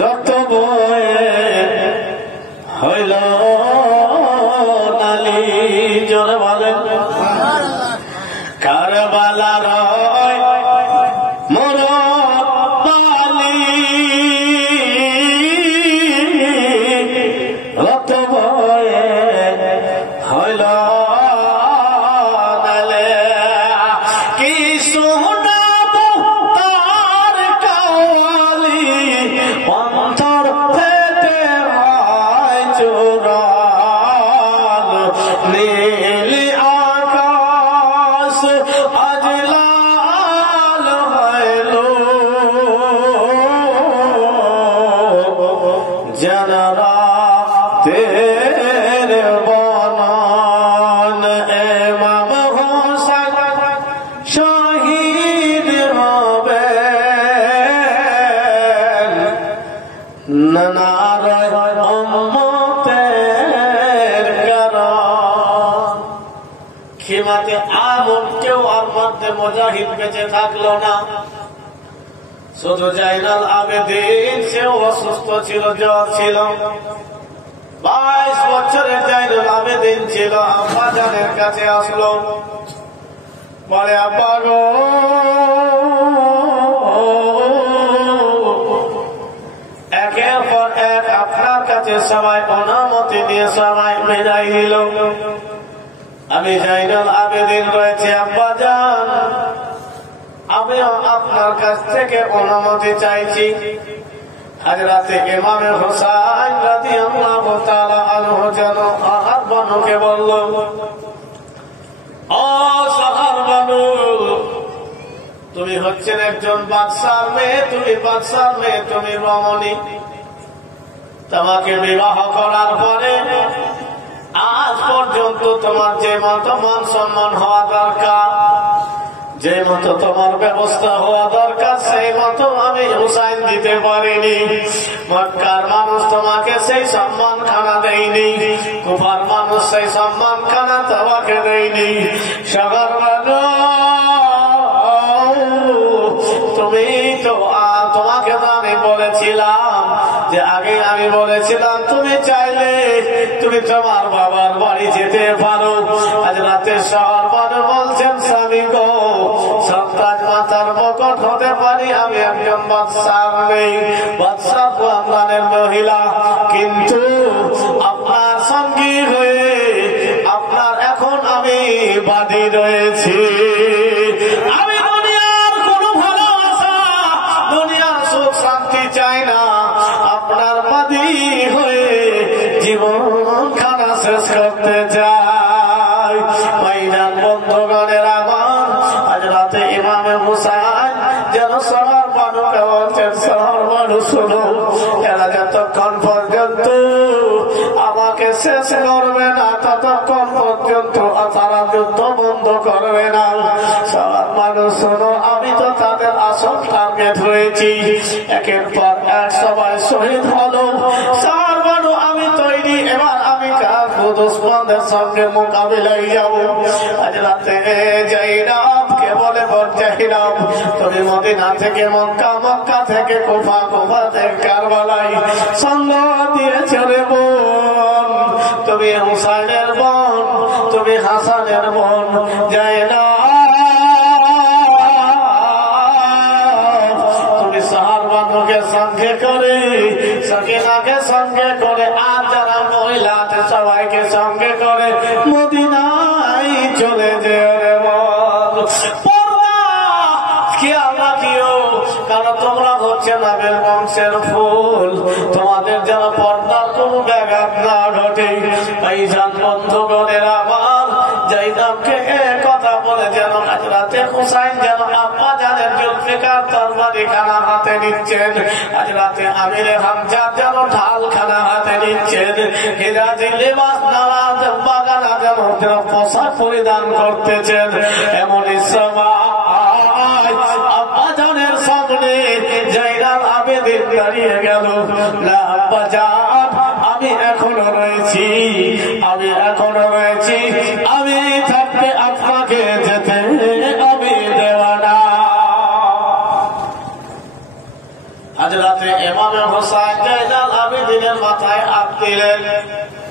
রক্ত বয়ে হইল নালি। জোরে বলেন কারবালার রক্ত বয়ে হইল নালে। কি শোনাবো তার কাওয়ালি, অন্তর ফেটে হয় চূড়াল। নীল আকাশ আজ লাল হইল, জানারা তের বনান। ইমাম হোসেন শহীদ হবেন, নানার উম্মতের কারণ। খিমাতে আগুন কেউ আর মধ্যে মুজাহিদ বেঁচে থাকলো না। শুধু জাইনাল আবেদিন, সেও অসুস্থ ছিল, জ্বর ছিল। 22 বছরের জাইনাল আবেদিন ছিল। আব্বা জানের কাছে আসলো, বলে আব্বা গো, একের পর এক আপনার কাছে সবাই অনুমতি দিয়ে সবাই বিদায় দিল। আমি জাইনাল আবেদিন রয়েছে আব্বা জান, আমিও আপনার কাছ থেকে অনুমতি চাইছি। হযরত ইমাম হুসাইন রাদিয়াল্লাহু তাআলা আনহু যেন আহার বানুকে বলল, ও সাহার বানু, তুমি হচ্ছেন একজন বাদশার মেয়ে, তুমি বাদশার মেয়ে, তুমি রমণী। তোমাকে বিবাহ করার পরে আজ পর্যন্ত তোমার যে মতো মান সম্মান হওয়া দরকার, যে মতো তোমার ব্যবস্থা হওয়া দরকার, সেই মতো আমি হুসাইন দিতে পারিনি। মক্কার মানুষ তোমাকে সেই সম্মান খানা দেয়নি, কুফার মানুষ সেই সম্মান খানা তোমাকে দেয়নি। সবার তুমি তো তোমাকে তো আমি বলেছিলাম যে আগে আমি বলেছিলাম তুমি চাইলে তুমি তোমার বাবার বাড়ি যেতে পারো। আজ রাতে শহর মানুষ বলছেন স্বামী গো, সন্তান মাতার মকট হতে পারি, আমি একজন বাদশার নেই, বাদশাহ খানদানের মহিলা, কিন্তু আপনার সঙ্গী হয়ে আপনার এখন আমি বাদী রয়েছি। আমি দুনিয়ার কোনো ভালোবাসা, দুনিয়ার সুখ শান্তি চাই না, আপনার বাদী হয়ে জীবন খানা শেষ করতে চাই। ময়দান বন্ধগণের আমার আজ রাতে ইমাম হুসাইন যেন শহর মানুষকে বলছেন, শহর মানুষ শুনো, এরা যতক্ষণ পর্যন্ত আমাকে শেষ করবে না ততক্ষণ পর্যন্ত তারা যুদ্ধ বন্ধ করবে না। শহর মানুষ শোনো, আমি তো তাদের আসল টার্গেট হয়েছি। একের পর এক সবাই শহীদ হলো। শহর মানুষ আমি তৈরি, এবার আমি দুশ্মনদের সঙ্গে মোকাবিলায় যাব। আজ রাতে জাইনাবকে বলে, জাইনাব তুমি মদিনা থেকে মক্কা, মক্কা থেকে কুফা, কুফা থেকে কারবালায় সঙ্গ দিয়ে চলে বোন, তুমি হুসাইনের বোন, তুমি হাসানের বোন। জাইনাব তুমি শহর বানুকে সঙ্গে করে, সকিনাকে সঙ্গে করে, আর যারা মহিলা আছে সবাইকে সঙ্গে করে মদিনায় চলে যেও রে বল। পর্দা খেয়াল রাখিও, কারণ তোমরা হচ্ছে নবীর বংশের ফুল, তোমাদের যেন পর্দার কোন ব্যাঘাত না ঘটে। এই জান বন্ধুগণের আমার জাইনাবকে কথা বলে যেন আজ রাতে হুসাইন যেন আব্বা জানের জুলফিকার তরবারি খানা হাতে নিচ্ছেন, আজ রাতে আমিরে হামজা যেন ঢাল খানা হাতে নিচ্ছেন, হিরাজি লিবাস নামাজ বাগানা যেন পোশাক পরিধান করতেছেন। এমনই সময় আব্বা জানের সামনে জাইনাল আবেদিন দাঁড়িয়ে গেল। না আব্বা জান, আমি এখনো রয়েছি, আমি এখনো রয়েছি, আমি থাকতে আপনাকে যেতে দিলেন,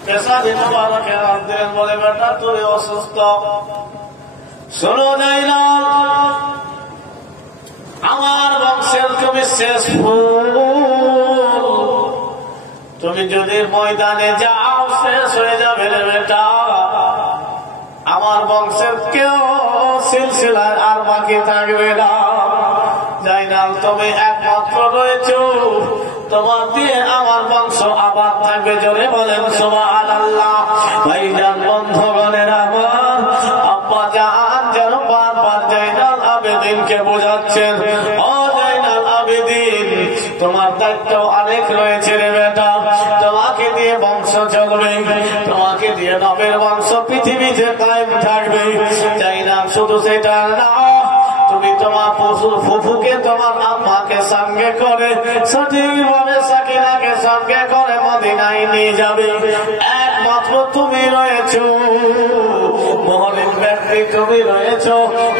পেশাদি মোবারকে হাত দিলেন, বলে বেটা তুমি অসুস্থ, শোনো যাই না আমার বংশের তুমি শেষ ফুল, তুমি যদি ময়দানে যাও শেষ হয়ে যাবে রে বেটা, আমার বংশের কেউ সিলসিলায় আর বাকি থাকবে না। জাইনাল তুমি একমাত্র রয়েছ, তোমার দিয়ে আমার বংশ আবার থাকবে। জোরে বলেন সুবহানাল্লাহ। ভাইজান বন্ধুগণের আমার, আব্বা জান যেন বারবার জাইনাল আবেদিনকে বোঝাচ্ছেন, ও জাইনাল আবেদিন তোমার দায়িত্ব অনেক রয়েছে রে বেটা, তোমাকে দিয়ে বংশ চলবে, তোমাকে দিয়ে নবের বংশ পৃথিবীতে কায়েম থাকবে। জাইনাল শুধু সেটা না, তুমি তোমার ফুফুকে তোমার আম্মাকে সঙ্গে করে সঠিকভাবে সাকিনাকে সঙ্গে করে মদিনায় নিয়ে যাবে। একমাত্র তুমি রয়েছো, মহলিন ব্যক্তি তুমি রয়েছো,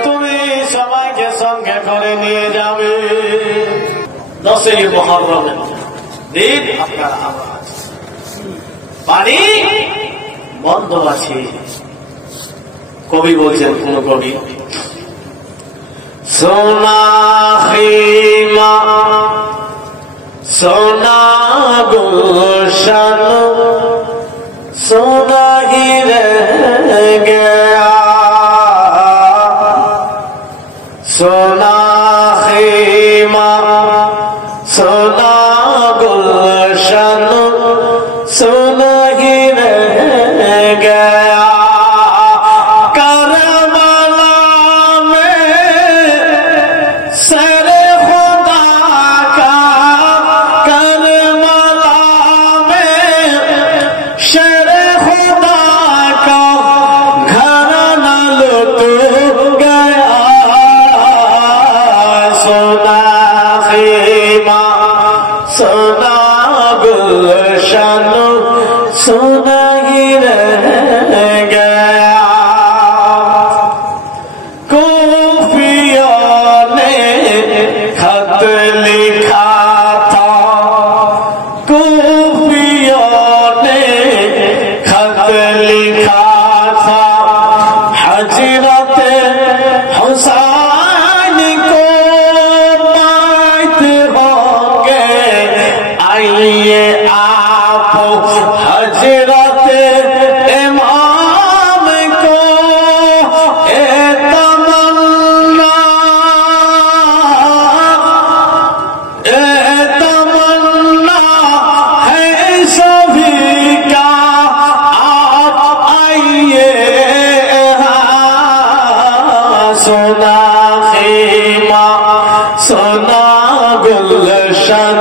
তুমি সবাইকে সঙ্গে করে নিয়ে যাবে। 10ই মুহররমের দিন আপনারা আমরা বাড়ি বন্ধ আছে। কবি বলছেন, কোন কবি, সোনা খিমা সোনা গুলশান সোনা হি রহ গয়া, সোনা খিমা সোনা গুলশান সোনা হি রহ গয়া, सोना ही रह गया। कूफियों ने खत लिखा था, कूफियों ने खत लिखा था, हजरत हुसैन को पाते होंगे, आइए आप हजरत इमाम को ए तमन्ना है सभी का, आप आइए। सोना ख़ीमा सोना गुलशन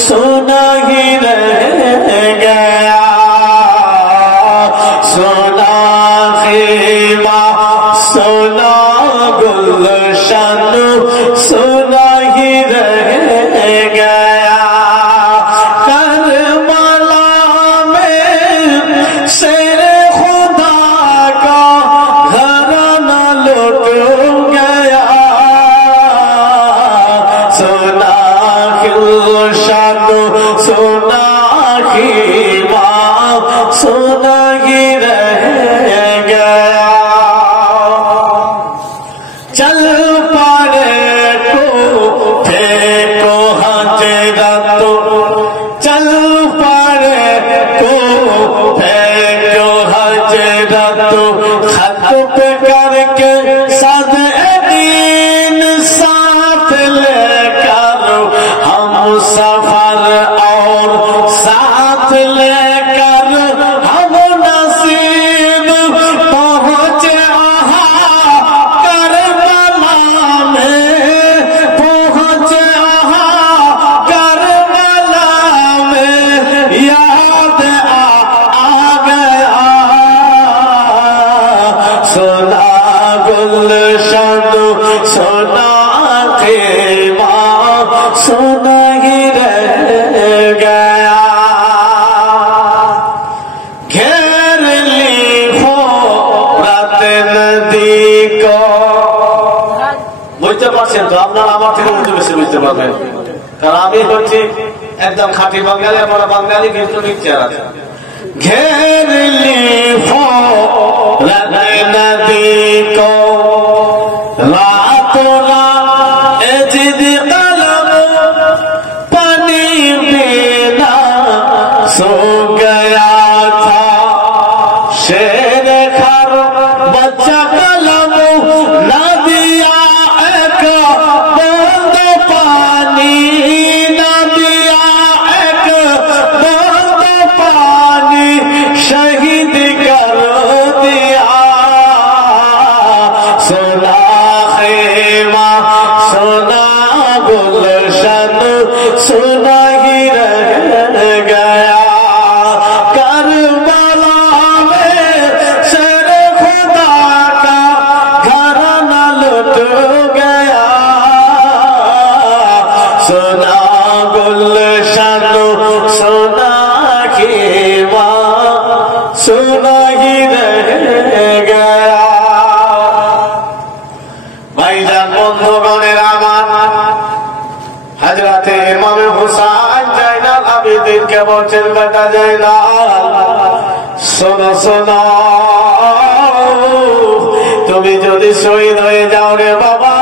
सोना ही रह गया, सोना ख़ीमा सोना गुलशन सोना ही रह गया। करबला में शेरे खुदा का घराना लुट गया, सोना गुलशन सोना ख़ीमा सोना ही रह गया। चल पड़े को फेंको हजरत, चल पड़े को फेंको हजरत, खत पे करके सदीन साथ लेकर हम सफर और साथ लेकर हम नसीब पहुँचे करबला में, पहुँचे करबला में, याद आ गया। सोना गुलशन सोना ख़ीमा सोना ही रह गया। घेर ली हो रात नदी को, বুঝতে পারছেন তো আপনারা? আমার থেকে উল্টো বেশি বুঝতে পারবেন, কারণ আমি হচ্ছি একদম খাঁটি বাঙালি, আমরা বাঙালি কিন্তু মিথ্যা আছে। ঘেরলি নদী কো রাতো রাত জিদ কলম পানি বিনা সো গয়া থা शेर खर बच्चा कलम न दिया एक बूंद पानी, न दिया एक बूंद पानी, शहीद कर दिया। सोना खेमा सोना गुलशन सुना ही रह गया। हजरते इमाम हुसैन जैनाल आबिदीन के बोलছেন बेटा जैनाल শোনো শোনো, তুমি যদি শহীদ হয়ে যাও রে বাবা,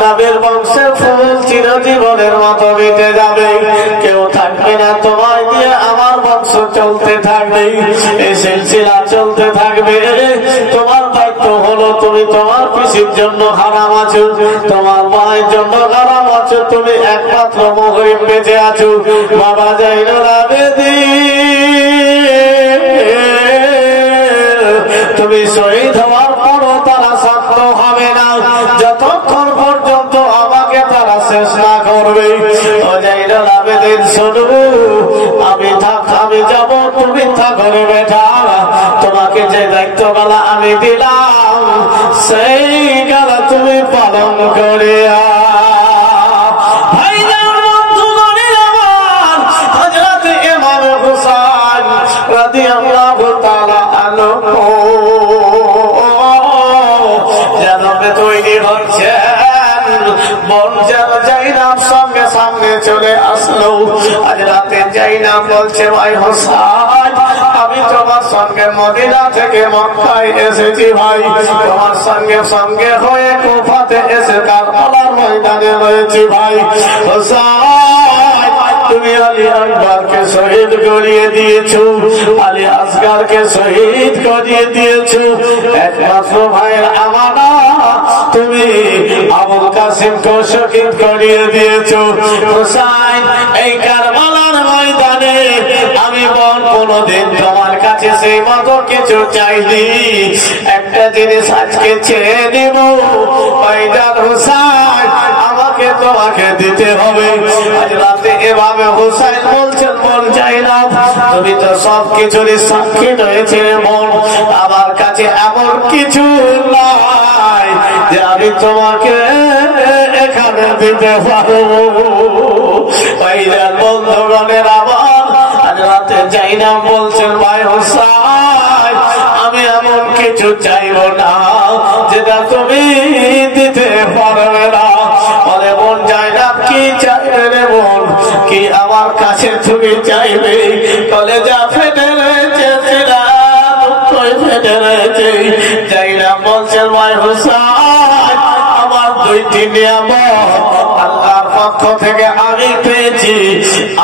নবীর বংশের ফুল চিরজীবনের মতো মিটে যাবে, কেউ থাকবে না তোমায় দিয়ে, আমার বংশ চলতে থাকবে, এই সিলসিলা চলতে থাকবে। তোমার দায়িত্ব হলো তুমি তোমার পিসির জন্য হারাম আছো, তোমার মায়ের জন্য হারাম আছো, তুমি একমাত্র মুহরিম বেঁচে আছো। বাবা জাইনুল আবেদীন, তুমি শহীদ হওয়ার পরও তারা শান্ত হবে না যতক্ষণ পর্যন্ত আমাকে তারা শেষ না করবে। ও জাইনুল আবেদীন শোনো, আমি যাব, তুমি থাকো রে বেটা, তোমাকে যে দায়িত্ব গালা আমি দিলাম সেই গালা তুমি পালন করে তৈরি হচ্ছেন। বঞ্জার জাইনাব সঙ্গে সামনে চলে আসলো। আজ রাতে জাইনাব বলছে ভাই হোসেন, আমি তোমার সঙ্গে মদিনা থেকে মক্কায় এসেছি ভাই, তোমার সঙ্গে সঙ্গে হয়ে কুফাতে এসে কারবালার ময়দানে রয়েছি ভাই। হোসেন, তুমি আলী আকবরকে শহীদ করিয়ে দিয়েছো, আলী আসগরকে শহীদ করিয়ে দিয়েছো, একমাত্র ভাইয়ের আমানত তুমি আবুল কাসিমকে শহীদ করিয়ে দিয়েছো। হোসেন, এই কারবালার ময়দানে আমি কোনদিন তোমার কাছে সেই মতো কিছু চাইনি, একটা জিনিস আজকে চেয়ে নিব, ভাইজান হোসেন আমাকে তোমাকে দিতে হবে। আজ রাতে এভাবে হোসেন বলছেন, মন চাই না, তুমি তো সব কিছুরই সাক্ষী রয়েছে মন, আমার কাছে এমন কিছু নাই যে আমি তোমাকে এখানে দিতে পারবো। ভাইজান বন্ধুগণের আমার আজ রাতে জাইনাব বলছেন, ভাই হোসেন আমি এমন কিছু চাইব না যেটা তুমি দিতে পারবে না। বলে বোন জাইনাব কি চাইবে রে বোন, কি আমার কাছে তুমি চাইবে? বলে যা ফেটে রয়েছে সেটা ফেটে রয়েছে। জাইনাব বলছেন, ভাই হোসেন আমার দুইটি নিয়ামত আল্লাহর পক্ষ থেকে আমি পেয়েছি,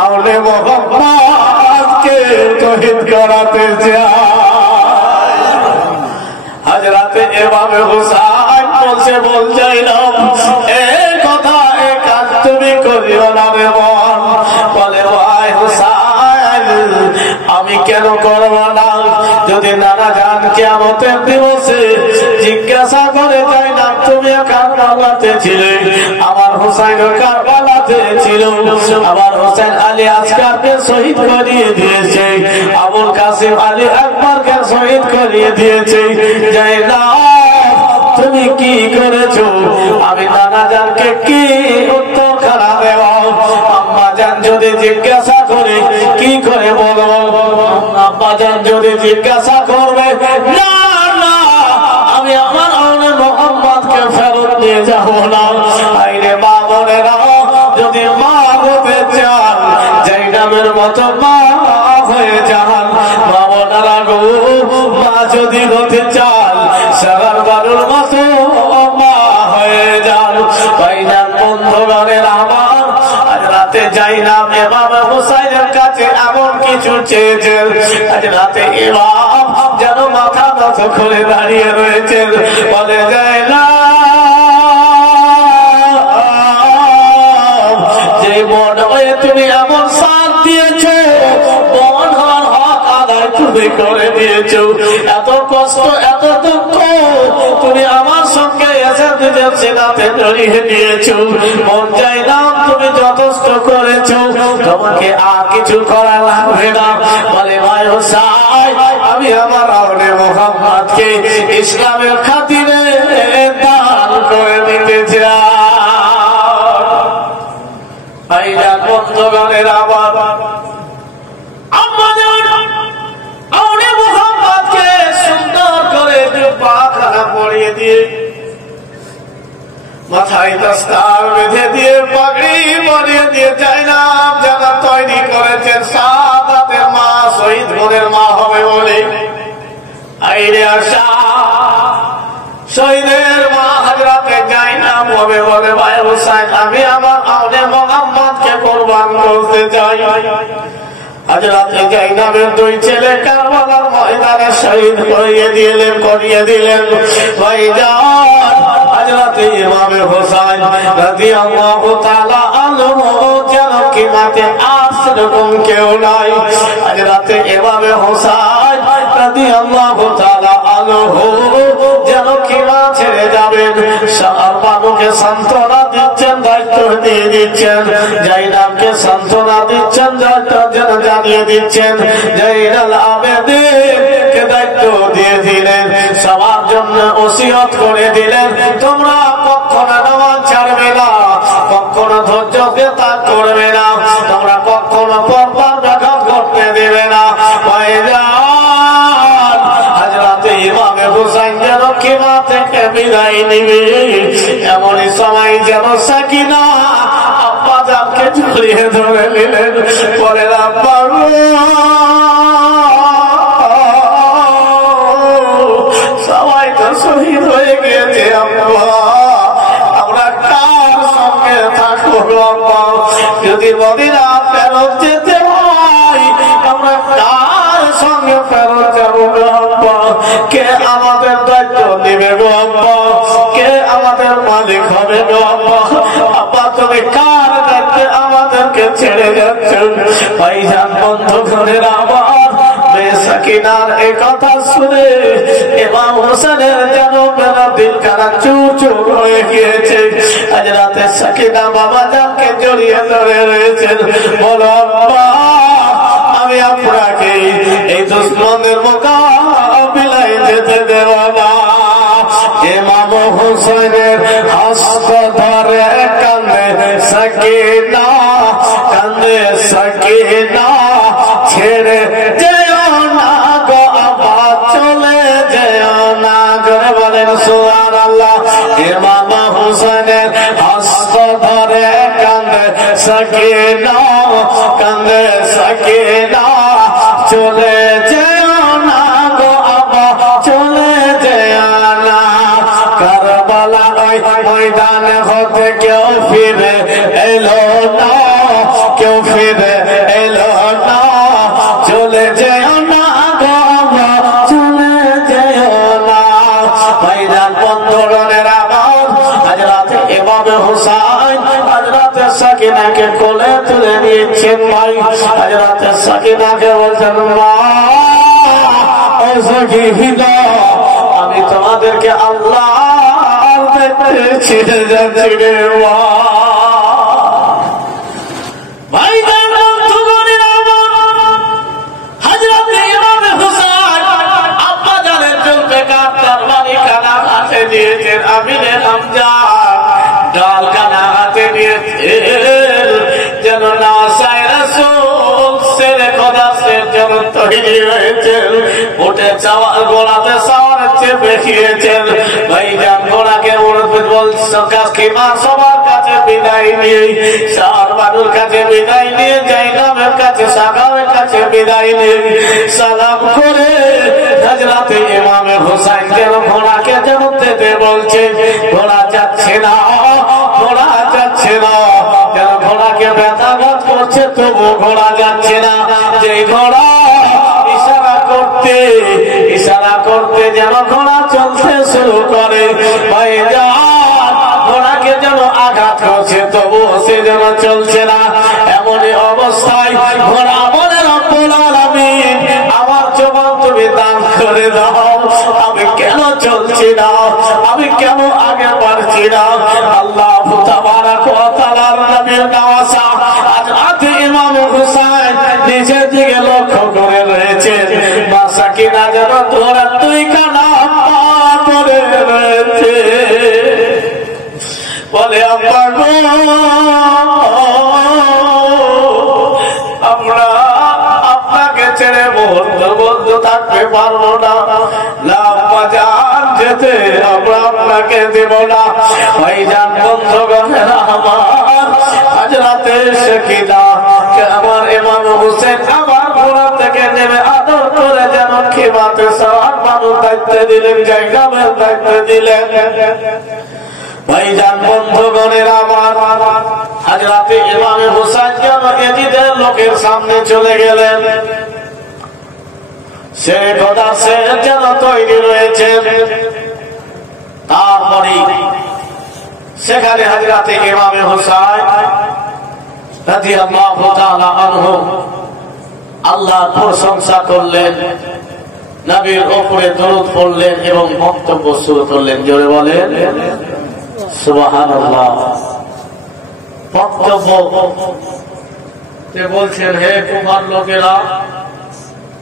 আউলে মোহাম্মদকে শহীদ করাতে চাই। আজ রাতে এভাবে হোসেন বলছে, বল জাইনাব এই কথা এ কাজ তুমি করিও না রে বোন। বলে ভাই হোসেন আমি কেন করবো না, যদি নানা জান কিয়ামতের দিবসে জিজ্ঞাসা করে জাইনাব তুমি কারবালাতে ছিলে, আমার হোসেন কারবালাতে ছিল, আমার হোসেন আলী আসগরকে শহীদ করিয়ে দিয়েছে, আবুল কাসিম আলী আকবরকে শহীদ করিয়ে দিয়েছে। জাইনাব তুমি কি করেছো? আমি নানা জানকে কি উত্তর খানা দেব? আম্মা জান যদি জিজ্ঞাসা করে কি করে বলবো? আম্মা জান যদি জিজ্ঞাসা করবে না না আমি আমার আউলে মোহাম্মদকে ফেরত নিয়ে যাবো না। আইনে মা বোনেরা যদি মা হতে চান নামের মতো মা হয়ে যান। মামনারা গো, মা যদি হতে চান সাগার বালুর মতো মা হয়ে যান। ভাই যান বন্ধুগণের আমার, আজ রাতে যাইলাম ইমাম হুসাইনের কাছে এমন কিছু চেয়েছেন। আজ রাতে ইমাম যেন মাথা নত করে দাঁড়িয়ে রয়েছেন। বলে যায় না যে মন হয়ে তুমি এমন সাথ দিয়েছ, মন হওয়ার হক আদায় তুমি করে দিয়েছ। এত কষ্ট এত দুঃখ তুমি আমার সঙ্গে এসে নিজের সেনাতে জড়িয়ে দিয়েছ। মন চাইলাম তুমি যথেষ্ট করেছ, তোমাকে আর কিছু করা লাগবে না। বলে ভাই হোসাইন, আমি আমার আওনে মোহাম্মদকে ইসলামের খাতিরে দান করে দিতে চাই। ভাইজান বন্ধুগণের আবার আওনে মোহাম্মদকে সুন্দর করে পাখানা পরিয়ে দিয়ে, মাথায় দস্তার বেঁধে দিয়ে, পাগড়ি পরিয়ে দিয়ে যাইলাম যারা তৈরি করেছেন সাদাতের মা, শহীদ বোনের মা হবে বলে। আইরে আশা শহীদের মা হযরতে জাইনাব হবে বলে। ভাই হোসেন, আমি আমার আওনে মোহাম্মদকে কুরবান করতে চাই। হযরতে জাইনাবের দুই ছেলে কারবালার ময়দানে শহীদ করিয়ে দিলেন। ভাইজান হযরতে ইমাম হোসেন রাদিয়াল্লাহু তাআলা আনহু যেন কিয়ামতে আর সেরকম কেউ নাই। হযরতে ইমাম হোসেন রাদিয়াল্লাহু তাআলা আনহু যেন কিয়ামত ছেড়ে যাবেন, সাহাবাকে সান্ত্বনা দিচ্ছেন, দায়িত্ব দিয়ে দিচ্ছেন। জাইনাবকে সান্ত্বনা দিচ্ছেন, দায়িত্ব যেন জানিয়ে দিচ্ছেন। জাইনাল আবেদিনকে দায়িত্ব দিয়ে দিলেন, সবার জন্য ওসিয়ত করে দিলেন, তোমরা কখনো নামাজ ছাড়বে না, কখনো ধৈর্যকে ত্যাগ করবে না, তোমরা কখনো পর্দার ব্যাঘাত করতে দেবে না। ভাইজান হযরতে ইমাম হুসাইন যেন কিমা থেকে বিদায় নিবে, এমনই সময় যেন সাকিনা আব্বা জানকে জড়িয়ে ধরে নিলেন। পরে আব্বা সবাই তো শহীদ হয়ে গিয়েছে, আমরা কার সঙ্গে থাকবো? যদি মদিনা ফেরত যেতে হয় আমরা কার সঙ্গে ফেরত যাবো? কে আমাদের দায়িত্ব নেবে গো আব্বা? কে আমাদের মালিক হবে গো আব্বা? আব্বা তুমি কার দায়িত্বে আমাদেরকে ছেড়ে যাচ্ছেন? ভাইজান বন্ধুগণের আবার সাকিনার এ কথা শুনে ইমাম হোসেনের যেন মেলা দিল কারা চুর চুর হয়ে গিয়েছে। আজ রাতে সাকিনা বাবা জানকে জড়িয়ে ধরে রয়েছেন। বলো আব্বা, আমি আপনাকে এই দুশ্মনের মোকাবিলায় যেতে দেব না। ইমাম হোসেনের হস্ত ধরে কান্দে সাকিনা, কান্দে সাকিনা, ছেড়ে যেও না গো আব্বা, চলে যেও না। জোরে বলেন সুবহানাল্লাহ। ইমাম হোসেনের হস্ত ধরে কান্দে সাকিনা, কান্দে সাকিনা, চলে যেও না গো আব্বা, চলে যেও না। কারবালা ময়দানে হতে কেউ ফিরে এলো না, কেউ ফিরে এলো না, চলে যেও না গো আব্বা, চলে যেও না। ভাইজান বন্ধুগণের আওয়াজ হযরতে ইমাম হোসেন হযরতে সাকিনাকে কোলে তুলে নিয়েছেন। ভাই হযরতে সাকিনাকে বলছেন, মা ও সাকিনা, আমি তোমাদেরকে আল্লাহ দেখতে ছেড়ে যাচ্ছি রে মা। ভাইজান বন্ধুগণের আওয়াজ হযরতে ইমাম হোসেন আব্বা জানের চলতে কাটার বাড়ি কানা হাতে দিয়েছেন। আমিরে হামজা ডাল কানা হাতে দিয়েছেন, যেন নাসায় রাসূল সেরে খোদা সে যেন তৈরি হয়েছেন। উঠে চাওয়ার গোলাতে চাওয়ার চেপে খেয়েছেন। ভাইজান গোলাকে বলছেন কাকিমা সবার কাছে কাছে বিদায় নিয়ে, চার বানুর কাছে বিদায় নিয়ে, জাইনাবের কাছে, সাগাবের কাছে বিদায় নিয়ে সালাম করে হযরতে ইমামে হুসাইন যেন ঘোড়াকে যেন যেতে বলছে, ঘোড়া যাচ্ছে না, ঘোড়া যাচ্ছে না, যেন ঘোড়াকে ব্যথাঘাত করছে তবু ঘোড়া যাচ্ছে না। যে ঘোড়া ইশারা করতে যেন ঘোড়া চলতে শুরু করে, ভাইজান ঘোড়াকে যেন আঘাত করছে তবু সে যেন চলছে না। এমনই অবস্থায় ঘোড়া বলে রব্বুল আলামিন আমার জবান তুমি দান করে দাও, আমি কেন চলছি না, আমি কেন আগে বাড়ছি না। আল্লাহ তাবারাক ওয়া তাআলার নবীর নওয়াজা হযরত ইমাম হুসাইন নিজের দিকে লক্ষ্য করে রয়েছে, সাকিনা যেন তোরা তুই কানা পরে রয়েছে, বলে আব্বা গো আমরা আপনাকে ছেড়ে মুহূর্ত বন্ধ থাকতে পারবো না, আব্বা জান যেতে আমরা আপনাকে দেব না। ভাইজান বন্ধুগণের আমার হযরতে সাকিনা আমার ইমাম হুসেন আমার ঘোড়া থেকে নেমে আদর করে যেন খিমাতে সওয়ার মানুষ দায়িত্ব দিলেন, জায়গামের দায়িত্ব দিলেন। ভাইজান বন্ধুগণের আমার হযরতে ইমাম হুসাইন যেন এজিদের লোকের সামনে চলে গেলেন, সে কথা সে যেন তৈরি রয়েছে। তারপরে সেখানে হযরতে ইমাম হুসাইন রাদিয়াল্লাহু তাআলা আনহু আল্লাহর প্রশংসা করলেন, নবীর উপরে দরুদ পড়লেন এবং বক্তব্য শুরু করলেন। জোরে বলেন সুবহানাল্লাহ। বক্তব্য বলছেন, হে কুফার লোকেরা,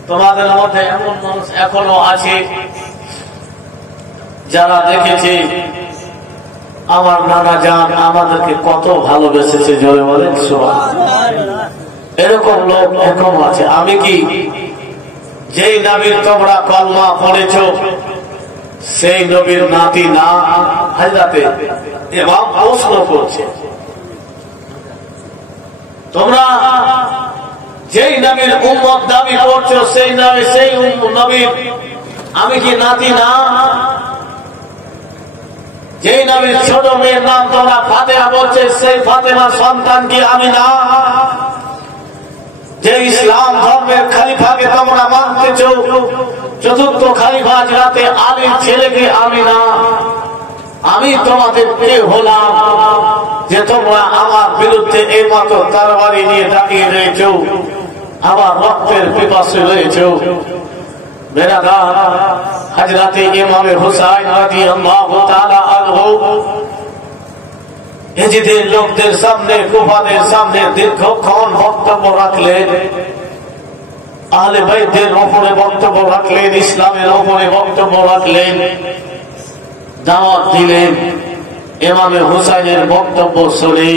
তোমাদের মধ্যে এমন মানুষ এখনো আছে যারা দেখেছে আমার নানা জান আমাদেরকে কত ভালোবেসেছে। জোরে বলেন সুবহানাল্লাহ। এরকম লোক এখনো আছে। আমি কি যেই নবীর তোমরা কলমা পড়েছ সেই নবীর নাতি না? হযরতে ইমাম প্রশ্ন করছে, তোমরা যেই নবীর উম্মত দাবি করছো সেই নবীর আমি কি নাতি না? যেই নবীর ছোট মেয়ের নাম তোমরা ফাতেমা বলছে সেই ফাতেমার সন্তান কি আমি না? যে ইসলাম ধর্মের খলিফাকে তোমরা মানতেছ, চতুর্থ খলিফা হযরতে আলীর ছেলেকে আমি না? আমি তোমাদের কে হলাম যে তোমরা আমার বিরুদ্ধে এই মতো তরবারি নিয়ে দাঁড়িয়ে রয়েছ, আমার রক্তের পিপাসু রয়েছ? বেরাদা হযরতে ইমাম হুসাইন রাদিয়াল্লাহু তাআলা আনহু এজিদের লোকদের সামনে, কুফাদের সামনে দীর্ঘক্ষণ বক্তব্য রাখলেন, আহলে বাইতের উপরে বক্তব্য রাখলেন, ইসলামের উপরে বক্তব্য রাখলেন, দাওয়াত দিলেন। ইমামে হুসাইনের বক্তব্য শুনে,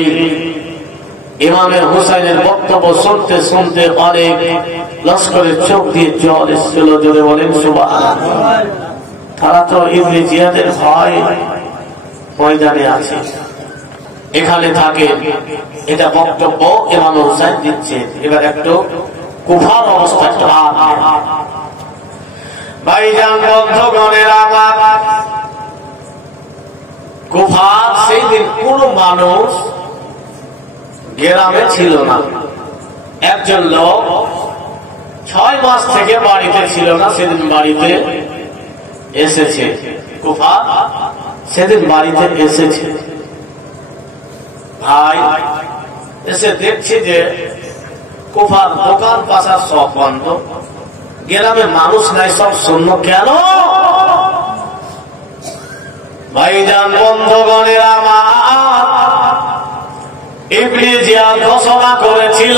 ইমামে হুসাইনের বক্তব্য শুনতে শুনতে অনেক লস্করের চোখ দিয়ে জল এসেছিল। জোরে বলেন সুবহানাল্লাহ। তারা তো ইবনে জিয়াদের ভয় ময়দানে আছে, এখানে থাকে, এটা বক্তব্য ইমাম হুসাইন দিচ্ছে। এবার একটু কুফার অবস্থা একটু ভাইজান বন্ধুগণের আমার, কুফার সেই দিন কোন মানুষ গ্রামে ছিল না। একজন লোক 6 মাস থেকে বাড়িতে ছিল না, সেদিন বাড়িতে এসেছে। কুফার সেদিন বাড়িতে এসেছে। ভাই এসে দেখছে যে কুফার দোকান পাশার সব বন্ধ, গ্রামে মানুষ নাই, সব শূন্য। কেন? ভাইজান বন্ধুগণের আমার, ইবনে জিয়াদ ঘোষণা করেছিল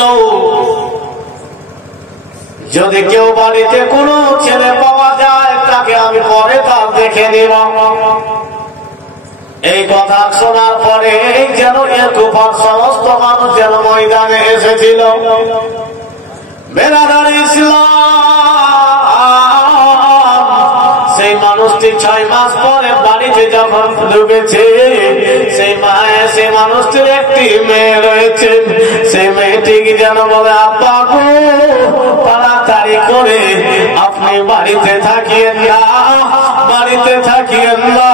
যদি কেউ বাড়িতে কোনো ছেলে পাওয়া যায় তাকে আমি পরে তার দেখে নিব। এই কথা শোনার পরে যেন এর কুফার সমস্ত মানুষ যেন ময়দানে এসেছিল। বেরাদার ইসলাম সেই মানুষটি 6 মাস পরে বাড়িতে যখন ঢুকেছে, সেই মায়ের সেই মানুষটির একটি মেয়ে রয়েছে, সেই মেয়েটি কি যেন বলে, আব্বা গো তাড়াতাড়ি করে আপনি বাড়িতে থাকিয়েন না, বাড়িতে থাকিয়েন না,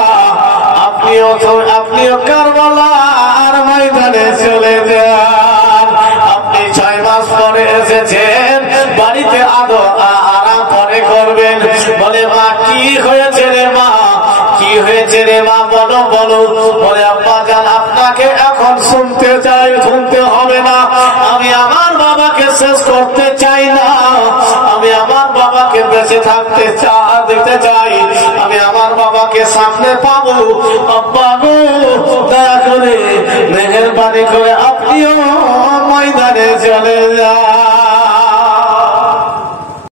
আপনিও কারবালার ময়দানে চলে যান। আপনি 6 মাস পরে এসেছেন, বাড়িতে আরাম পরে করবেন। বলে মা কি হয়েছে রে মা, কি হয়েছে রে মা, বলো বলো। বলে আব্বা জান আপনাকে এখন শুনতে চাই, শুনতে হবে না, আমি আমার বাবাকে শেষ করতে চাই না, আমি আমার বাবাকে বেঁচে থাকতে দেখতে চাই, আমি আমার বাবাকে সামনে পাবো। আব্বা গো দয়া করে মেহেরবানি করে আপনিও ময়দানে চলে যান।